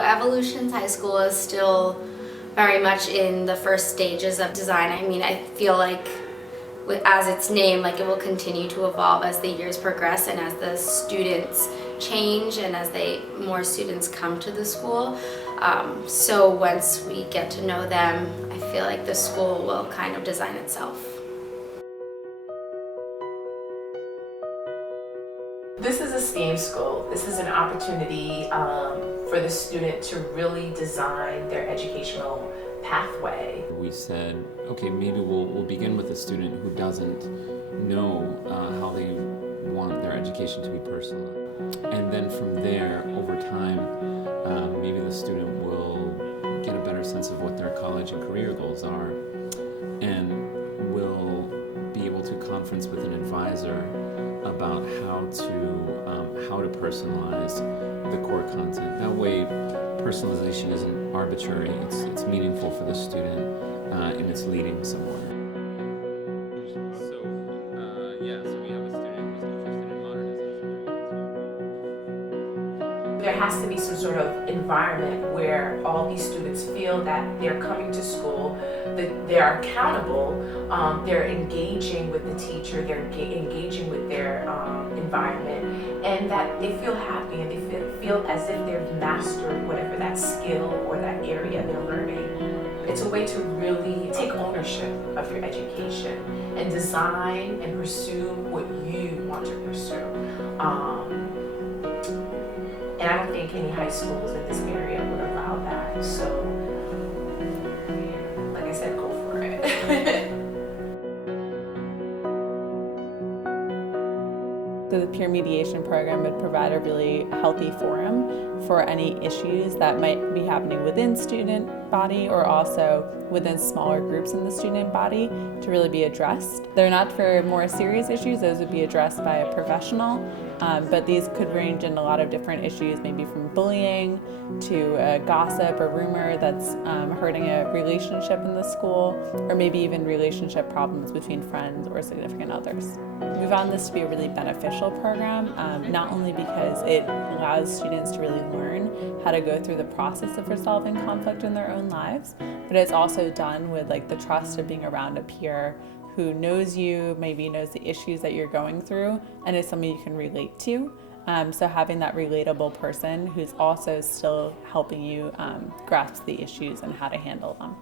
Evolutions High School is still very much in the first stages of design. I mean, I feel like as its name, like it will continue to evolve as the years progress and as the students change and as more students come to the school. So once we get to know them, I feel like the school will kind of design itself. This is a STEAM school. This is an opportunity for the student to really design their educational pathway. We said, okay, maybe we'll begin with a student who doesn't know how they want their education to be personalized. And then from there, over time, maybe the student will get a better sense of what their college and career goals are, and will be able to conference with an advisor about how to personalize the core content. That way, personalization isn't arbitrary, it's meaningful for the student, and it's leading somewhere. So we have a student who's interested in modernism. There has to be some sort of environment where all these students feel that they're coming to school, that they're accountable, they're engaging with the teacher, they're engaging with their environment, and that they feel happy and they feel as if they've mastered whatever that skill or that area they're learning. It's a way to really take ownership of your education and design and pursue what you want to pursue. And I don't think any high schools in this area would allow that. So, like I said, go for it. The peer mediation program would provide a really healthy forum for any issues that might be happening within student body or also within smaller groups in the student body to really be addressed. They're not for more serious issues, those would be addressed by a professional, but these could range in a lot of different issues, maybe from bullying to gossip or rumor that's hurting a relationship in the school, or maybe even relationship problems between friends or significant others. We found this to be a really beneficial program, not only because it allows students to really learn how to go through the process of resolving conflict in their own lives, but it's also done with the trust of being around a peer who knows you, maybe knows the issues that you're going through, and is somebody you can relate to. So having that relatable person who's also still helping you grasp the issues and how to handle them.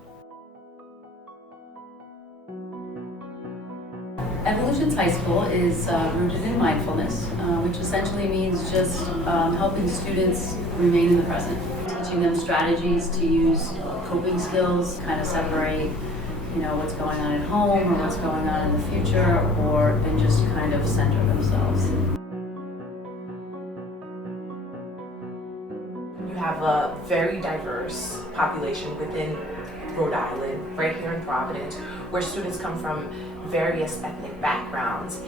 Evolutions High School is rooted in mindfulness, which essentially means just helping students remain in the present, teaching them strategies to use coping skills, kind of separate what's going on at home or what's going on in the future, and just kind of center themselves. You have a very diverse population within Rhode Island, right here in Providence, where students come from various ethnic backgrounds,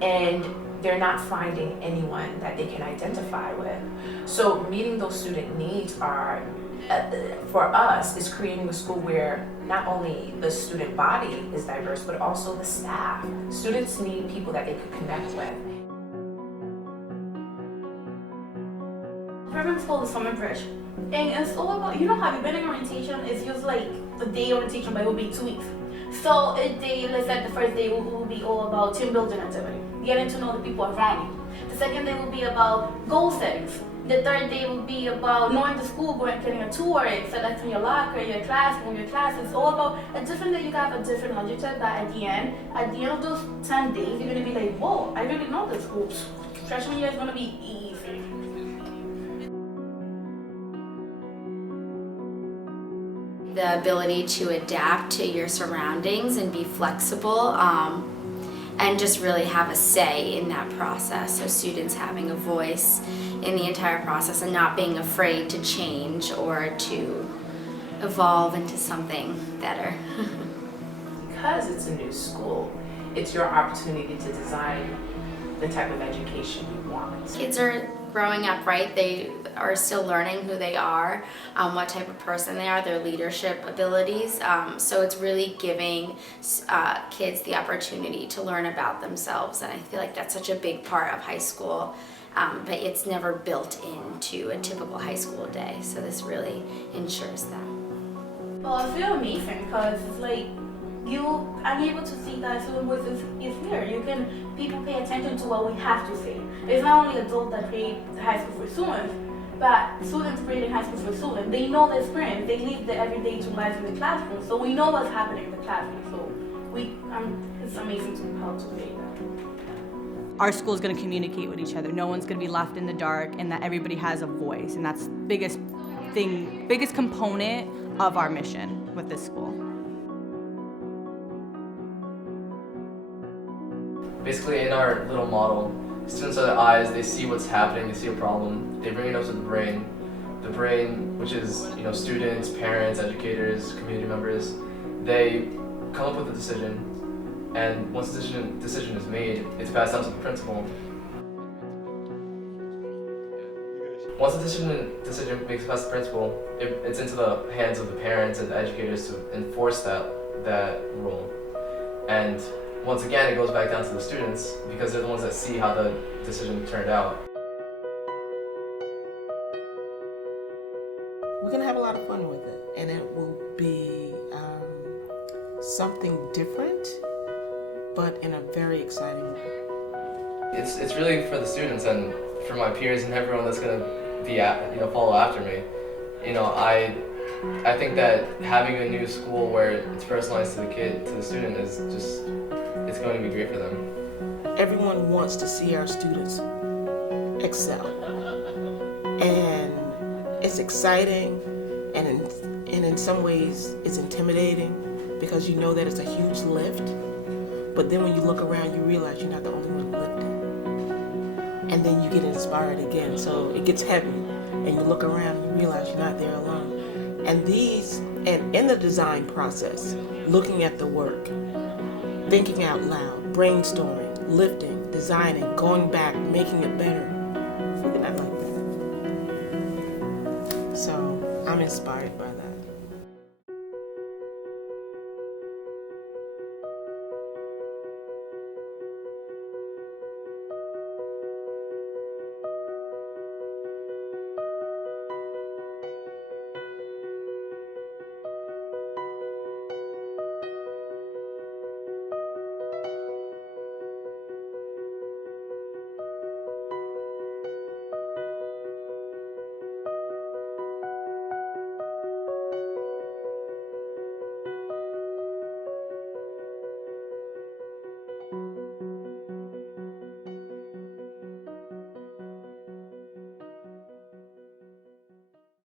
and they're not finding anyone that they can identify with. So meeting those student needs are, for us, is creating a school where not only the student body is diverse, but also the staff. Students need people that they could connect with. Private school is summer bridge, and it's all about, how you've been in orientation, it's just like a day orientation, but it will be 2 weeks. So a day, let's say the first day will be all about team building activity, getting to know the people around you. The second day will be about goal settings. The third day will be about knowing the school, getting a tour, selecting your locker, your classroom, your class. It's all about a different day. You have a different objective that at the end of those 10 days, you're gonna be like, whoa, I really know this school. Freshman year is gonna be easy. The ability to adapt to your surroundings and be flexible, and just really have a say in that process. So students having a voice in the entire process and not being afraid to change or to evolve into something better. Because it's a new school, it's your opportunity to design the type of education you want. Kids are growing up, right? They are still learning who they are, what type of person they are, their leadership abilities. So it's really giving kids the opportunity to learn about themselves, and I feel like that's such a big part of high school but it's never built into a typical high school day. So this really ensures that. Well, I feel amazing because it's like I'm able to see that student voice is here. People pay attention to what we have to say. It's not only adults that create high school for students, but students creating high school for students. They know the experience. They live the everyday life in the classroom, so we know what's happening in the classroom. So it's amazing to help to create that. Our school is going to communicate with each other. No one's going to be left in the dark, and that everybody has a voice, and that's the biggest component of our mission with this school. Basically, in our little model, students are the eyes. They see what's happening. They see a problem. They bring it up to the brain. The brain, which is students, parents, educators, community members, they come up with a decision. And once the decision is made, it's passed down to the principal. Once the decision makes it past the principal, it's into the hands of the parents and the educators to enforce that rule. And once again, it goes back down to the students because they're the ones that see how the decision turned out. We're gonna have a lot of fun with it, and it will be something different, but in a very exciting way. It's really for the students and for my peers and everyone that's gonna be follow after me. I think that having a new school where it's personalized to the student is just, it's going to be great for them. Everyone wants to see our students excel, and it's exciting, and in some ways it's intimidating because you know that it's a huge lift, but then when you look around you realize you're not the only one lifting, and then you get inspired again, so it gets heavy, and you look around and you realize you're not there alone. And in the design process, looking at the work, thinking out loud, brainstorming, lifting, designing, going back, making it better, we're not like that. So I'm inspired by that.